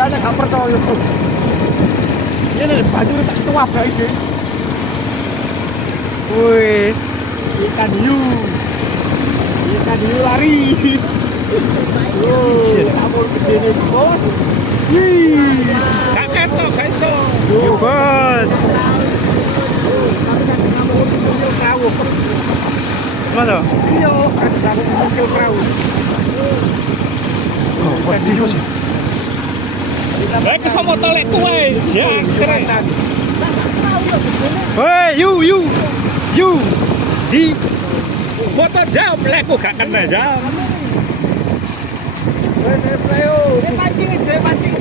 Saya gak percaya. Ini banjur tak tua guys sih. Wih, ikan hiu lari. Sabun gede nih bos. Gak ketok guys. Yo bos. Mana? Iya, aku muncul perahu. Oh, wedi bos. Ke sama tolek kuwe, jangkrik. Hei, you. Di Foto jam, leku gak kena jam. Dia pancing.